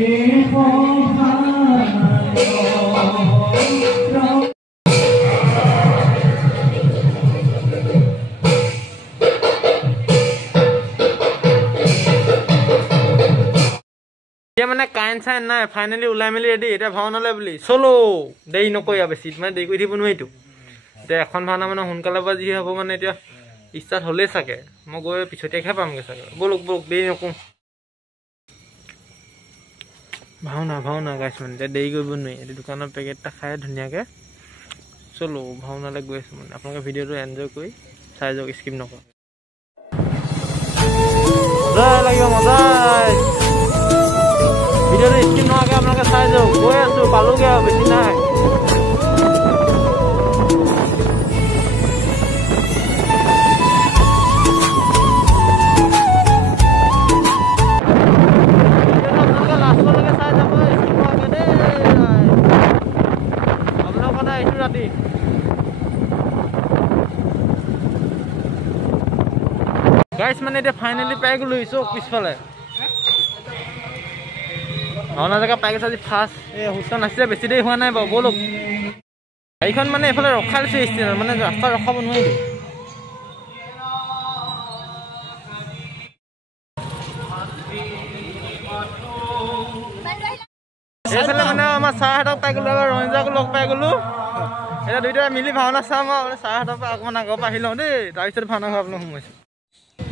মানে current sign নাই finally ওলাই মেলি ৰেডি এতিয়া ভাওনালৈ বুলি চলো দেৰি নকৰিবা বেছি মানে দেৰি কৰি থাকিব নোৱাৰিতো এতিয়া এখন ভাওনা মানে সোনকালে পৰা যি হ'ব মানে এতিয়া ষ্টাৰ্ট হ'লেই চাগে মই গৈ পিছতীয়াকৈ পামগৈ চাগে বলক বলক দেৰি নকৰোঁ ভাওনা গাইছ মানে এতিয়া দেৰি কৰিব নোৱাৰি এতিয়া দোকানৰ পেকেট এটা খাই ধুনীয়াকৈ চলো ভাওনালৈ গৈ আছোঁ মানে আপোনালোকে ভিডিঅ'টো এনজয় কৰি চাই যাওক স্কিপ নকৰক মজা লাগিব মজা ভিডিঅ'টো স্কিপ নোহোৱাকৈ আপোনালোকে চাই যাওক গৈ আছোঁ পালোগৈ আৰু বেছি নাই গাইছ মানে এতিয়া ফাইনেলি পাই গ'লো চক পিছফালে ভাওনা জেগা পাই গৈছে আজি ফাৰ্ষ্ট এই হুচা নাছিলে বেছি দেৰি হোৱা নাই বাৰু ব'লক গাড়ীখন মানে এইফালে ৰখাই লৈছে ষ্টেণ্ডত মানে ৰাস্তা ৰখাব নোৱাৰিলোঁ এইফালে মানে আমাৰ ছাৰহঁতক পাই গ'লোঁ এবাৰ ৰঞ্জাকো লগ পাই গ'লোঁ এতিয়া দুইটা মিলি ভাওনা চাম আৰু মানে ছাৰহঁতৰ পৰা অকণমান আগৰ পৰা আহি লওঁ দেই তাৰপিছত ভাওনা ঘৰ সোমাইছোঁ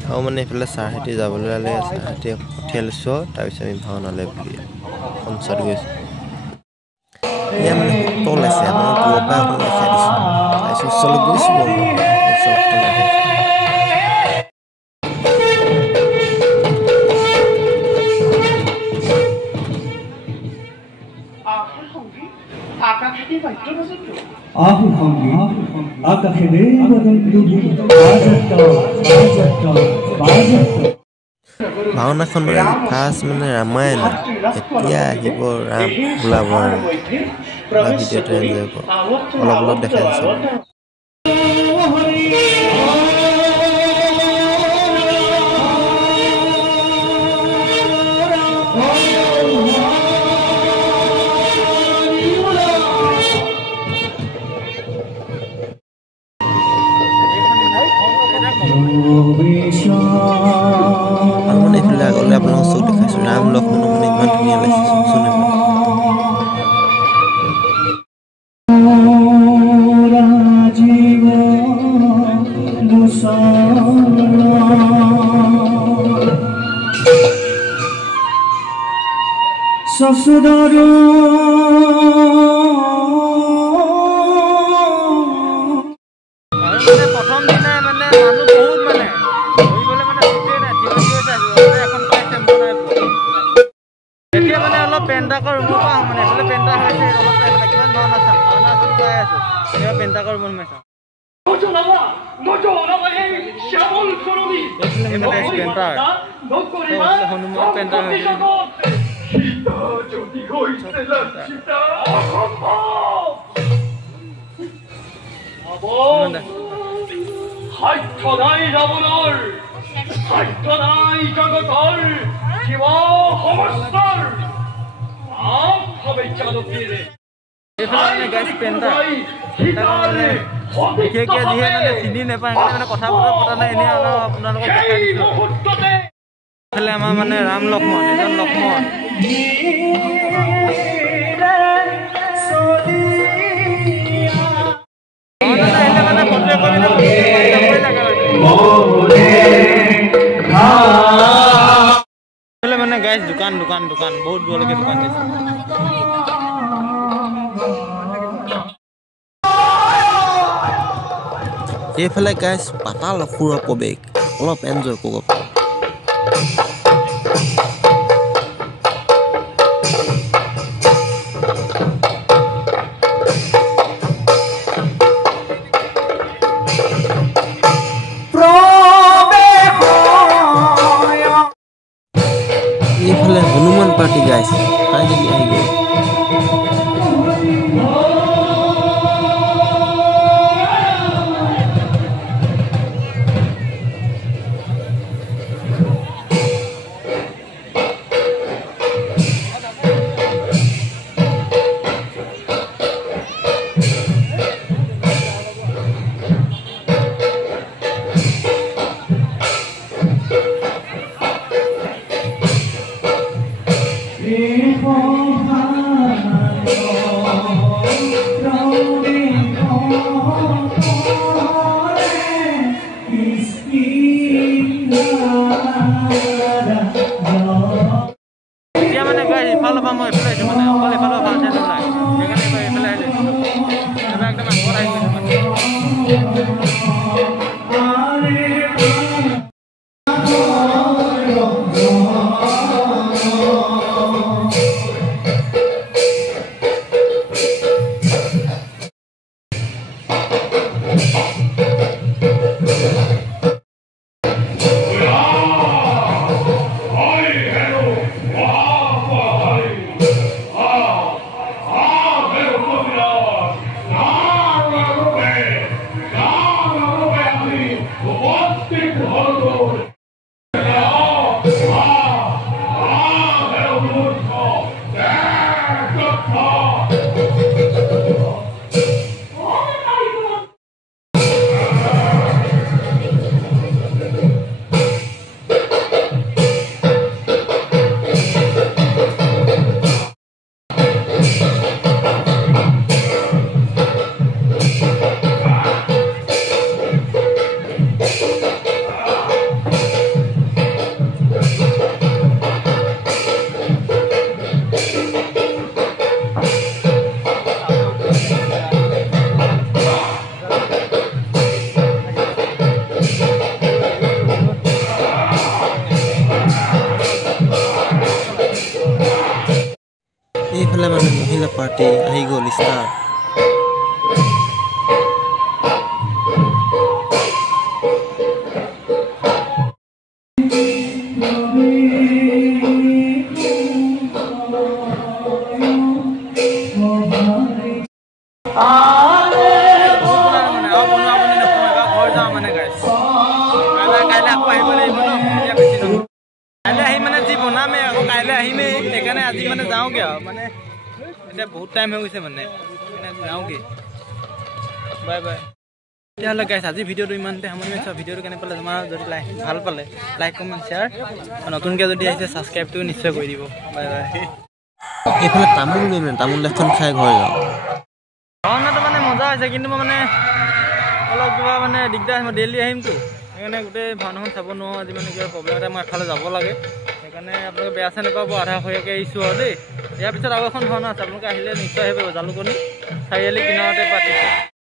আৰু মানে এইফালে ছাৰহঁতে যাবলৈ হ'লে ছাৰহঁতে পঠিয়াই লৈছোঁ তাৰপিছত আমি ভাওনালৈ বুলি পঞ্চায়ত গৈছোঁ এয়া মানে তল আছে আমাৰ দূৰৰ পৰা অকণ দেখাই দিছোঁ তাৰপিছত ওচৰলৈ গৈছোঁ ভাওনাখন মানে ফাৰ্ষ্ট মানে ৰামায়ণ এতিয়া আহিব ৰাম ওলাব আৰু ভিডিঅ'টো এনজয় কৰক অলপ অলপ দেখাই দিছোঁ আৰু মানে এইফালে আগলৈ আপোনালোকক চব দেখাইছোঁ ৰাম লক্ষ্মণ মানে ইমান ধুনীয়া লাগিছে শুনিব প্ৰথম দিনাই মানে মানুহ বহুত মানে বহিবলৈ মানে চিটেই নাই এখন পাইছে এতিয়া মানে অলপ পেণ্টাকৰ ৰুমৰ পৰা মানে এইফালে পেণ্টা হৈছে অলপ মানে কিমান ভাওনা চাম ভাওনা চাই আছোঁ এতিয়া পেণ্টাকৰ ৰুমত সোমাই চাওঁ হনুমান পেণ্টাৰ হৈছে বিশেষকৈ যিহে মানে চিনি নাপায় মানে কথা পতা নাই এনেই আপোনালোকক দেখাই দিছোঁ এইফালে আমাৰ মানে ৰাম লক্ষ্মণ এজন লক্ষ্মণ মানে গাইছ দোকান দোকান দোকান বহুত দূৰলৈকে দোকান দিছে এইফালে গাইছ পাতাল অসুৰৰ প্ৰৱেশ অলপ এনজয় কৰক এইফালে হনুমান পাৰ্টি গাইছ ফাইনেলি আহি গ'ল এতিয়া মানে গাইছ ইফালৰ পৰা মই এইফালে আহিছোঁ মানে অকল ইফালৰ পৰা চাইছোঁ নাই সেইকাৰণে এইফালে আহিলোঁ এবাৰ একদম আগত আহি গৈছোঁ মানে এইফালে মানে মহিলা পাৰ্টি আহি গ'ল ষ্টাৰ সেইকাৰণে আজি মানে যাওঁগে আৰু মানে এতিয়া বহুত টাইম হৈ গৈছে মানে যাওঁগে বাই বাই তেতিয়াহ'লে গাইছ আজি ভিডিঅ'টো ইমানতে সামৰি মাৰিছোঁ ভিডিঅ'টো কেনে পালে তোমাৰ যদি ভাল পালে লাইক কমেণ্ট শ্বেয়াৰ নতুনকৈ যদি আহিছে ছাবস্ক্ৰাইবটো নিশ্চয় কৰি দিব বাই বাই এইফালে তামোল লৈ মানে তামোল এখন খাই ঘৰ যাওঁ ভাওনাটো মানে মজা হৈছে কিন্তু মই মানে অলপ কিবা মানে দিগদাৰ মই ডেইলি আহিমতো সেইকাৰণে গোটেই ভাওনাখন চাব নোৱাৰোঁ আজি মানে কিবা প্ৰব্লেম এটা মই এফালে যাব লাগে সেইকাৰণে আপোনালোকে বেয়া চেয়া নাপাব আধা হৈয়াকৈ আহিছোঁ আৰু দেই ইয়াৰ পিছত আৰু এখন ভাওনা আছে আপোনালোকে আহিলে নিশ্চয় আহিব জালুকনী চাৰিআলি কিনাৰতে পাতিছে